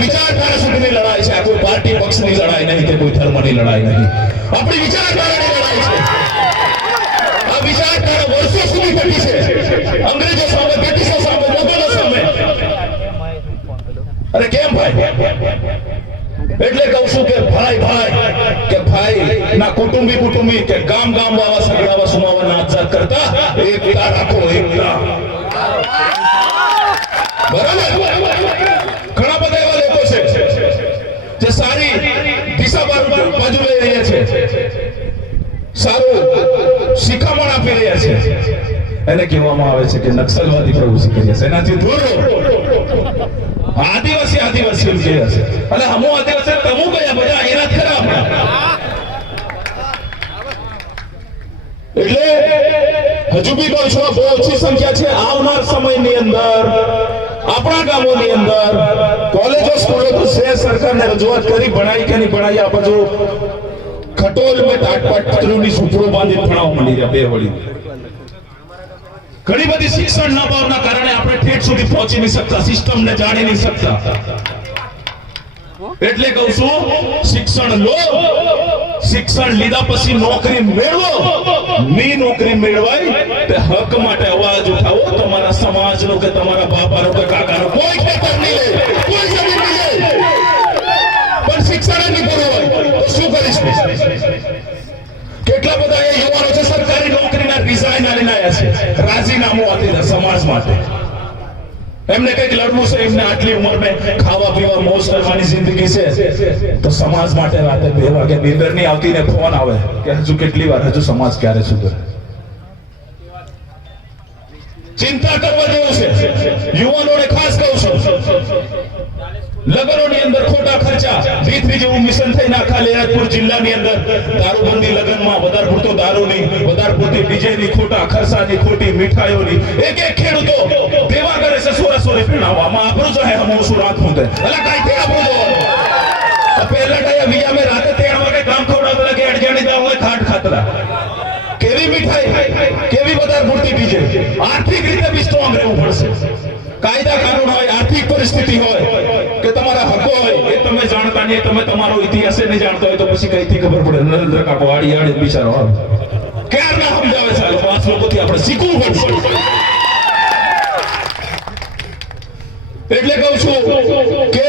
વિચારધારા સુધીની લડાઈ છે. આ કોઈ પાર્ટી પક્ષની લડાઈ નહીં કે કોઈ ધર્મની લડાઈ નહીં. આપણી વિચારધારાની લડાઈ છે. આ વિચારધારા વર્ષો સુધી ઘટી છે. અંગ્રેજો સામે, બ્રિટિશો સામે મુગલો સામે. અરે કેમ ભાઈ? એટલે કહું છું કે ભાઈ ભાઈ કે ભાઈ ના કુટુંબી કુટુંબી, કે ગામ ગામ, વાવા, સગડાવા સુમાવા નાચજાત કરતા એકતા રાખો, એકતા. બરાબર ઘણા બધા એવા લોકો છે જે સારી દિશા બાજુ લઈ રહ્યા છે. સારું, શિખામણ આપી રહ્યા છે. એને કહેવામાં આવે છે કે નક્સલવાદી પ્રભુ કરી છે. એનાથી દૂર આદિવાસી આદિવાસી એમ કહે છે. અને હમો આદિવાસી તમુ કયા બધા એના ખરા એટલે હજુ બી કહું છું બહુ ઓછી સંખ્યા છે આવનાર સમયની અંદર. આપણા ગામોની અંદર કોલેજો, સ્કૂલો છે, સરકારને રજૂઆત કરી, ભણાઈ કે નહીં ભણાઈ, આ બાજુ ખટોલ મેં ટાટપાટ પતરુની સૂત્રો બાંધી ભણાવ મળી રહ્યા, બે વળી. ઘણી બધી શિક્ષણ ના ભાવના કારણે આપણે ઠેઠ સુધી પહોંચી નહીં શકતા, સિસ્ટમને જાણી નહીં શકતા. એટલે કહું છું, શિક્ષણ લો, શિક્ષણ લીધા પછી નોકરી મેળવો. ની નોકરી મેળવાય તે હક માટે અવાજ ઉઠાવો. તમારા સમાજનો કે તમારા બાપાનો કે કાકાનો કોઈ ખેતર નહીં લે, કોઈ જમીન નહીં લે. પણ શિક્ષણ નહીં પૂરું હોય શું કરીશ કેટલા બધા એ યુવાનો છે, સરકારી નોકરીના રિઝાઇન આલીને આવ્યા છે. રાજીનામું આપી સમાજ માટે. એમને કંઈક લડવું છે, એમને આટલી ઉંમરમાં ખાવા પીવા મોજ કરવાની જિંદગી છે. તો સમાજ માટે રાતે બે વાગે નીંદર નહીં આવતી ને ફોન આવે કે હજુ કેટલી વાર, હજુ સમાજ ક્યારે સુધરે? ચિંતા કરવા જેવું છે. યુવાનોને ખાસ કહું છું લગ્નોની અંદર ખોટા ખર્ચા જી જેવું મિશન થઈને આખા લેરપુર જિલ્લાની અંદર. દારૂબંધી લગ્નમાં વધારે પૂરતો દારૂની વધારે પૂરતી ડીજેની ખોટા, ખરસાની ખોટી મીઠાઈઓની, એક એક ખેડૂતો દેવા કરે છે સોરે પીણાવવામાં આપણું જો હે, હમ શું રાખું તે એટલે કાઈ થી આપણું જો? પહેલા ટાયા વિયા મે રાતે તે અમારે કામ ખવડાવતા કે અડજાણી દા હોય, ખાટ ખાતરા કેવી મીઠાઈ? કેવી વધારે પૂરતી ડીજે? આર્થિક રીતે બી સ્ટ્રોંગ રહેવું પડશે. કાયદા કાનૂન હોય, આર્થિક પરિસ્થિતિ હોય, કે તમે તમે તમારો ઇતિહાસ નહીં જાણતા હોય તો પછી કઈથી ખબર પડે. નરેન્દ્ર કાકો, આડી બિચારો આવે ક્યારે ના સમજાવે સાહેબ પાંચ લોકોથી આપણે શીખવું પડશે. એટલે કહું છું કે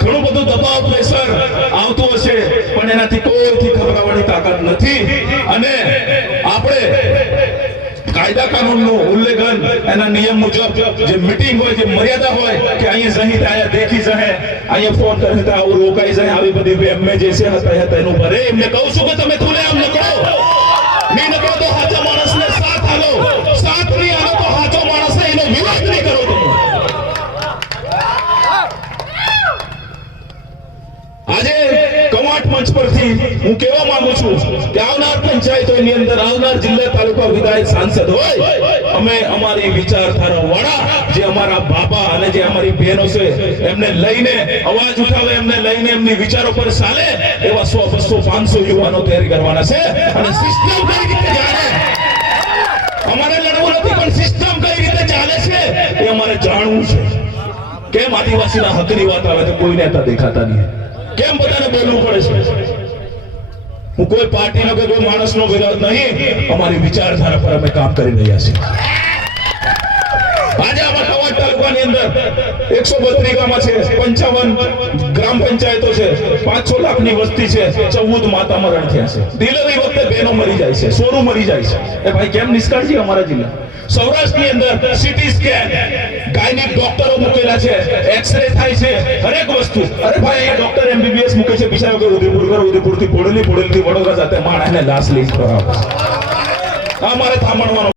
ઘણું બધું દબાવ, પ્રેશર આવતું હશે, પણ એનાથી કોઈથી ખબરાવાની તાકાત નથી અને આપણે કાયદા કાનૂનનું ઉલ્લંઘન એના નિયમ મુજબ જે મીટિંગ હોય, જે મર્યાદા હોય કે અહીંયા સહી થાય દેખી જહે, અહીંયા ફોન કરે તો આવું રોકાઈ જાય આવી બધી એમને જે છે હતા હતા એનું. ભરે એમને કહું છું કે તમે ખુલે આમ નકળો. નહીં નકળો તો હાચા મંચ પરથી હું કહેવા માંગુ છું કે આવનાર પંચાયતોની અંદર, આવનાર જિલ્લા તાલુકા વિધાયક સાંસદ હોય, અમે અમારી વિચારધારા વાળા જે અમારા બાપા અને જે અમારી બહેનો છે, એમને લઈને, અવાજ ઉઠાવે, એમને લઈને એમની વિચારો પર ચાલે એવા સો બસો પાંચસો યુવાનો તૈયારી કરવાના છે અને સિસ્ટમ કઈ રીતે ચાલે? અમારે લડવું નથી, પણ સિસ્ટમ કઈ રીતે ચાલે છે એ અમારે જાણવું છે. કેમ આદિવાસીના હકની વાત આવે તો કોઈ નેતા દેખાતા નહીં. કેમ બધાને બોલવું પડે છે? હું કોઈ પાર્ટીનો કે કોઈ માણસનો વિરોધ નહીં, અમારી વિચારધારા પર અમે કામ કરી રહ્યા છીએ. આજે આમાં અવાજ તાલુકાની અંદર એકસો બત્રીસ છે, પંચાવન ગ્રામ પંચાયતો છે પાંચ છ લાખની વસ્તી છે, ચૌદ માતા મરણ થયા છે. ડિલિવરી વખતે બહેનો મરી જાય છે સોનું મરી જાય છે. એ ભાઈ કેમ નિષ્કાળજી અમારા જિલ્લા? સૌરાષ્ટ્રની અંદર સિટી સ્કેન ગાયનિક ડોક્ટરો મૂકેલા છે એક્સરે થાય છે, હરેક વસ્તુ. અરે ભાઈ, અહીંયા ડોક્ટર એમબીબીએસ મૂકે છે બીજા વગર ઉદયપુર કર ઉદયપુરથી બોડેલી બોડેલી થી વડોદરા જાતે માણસને લાશ કરાવે આ મારે થામણવાનો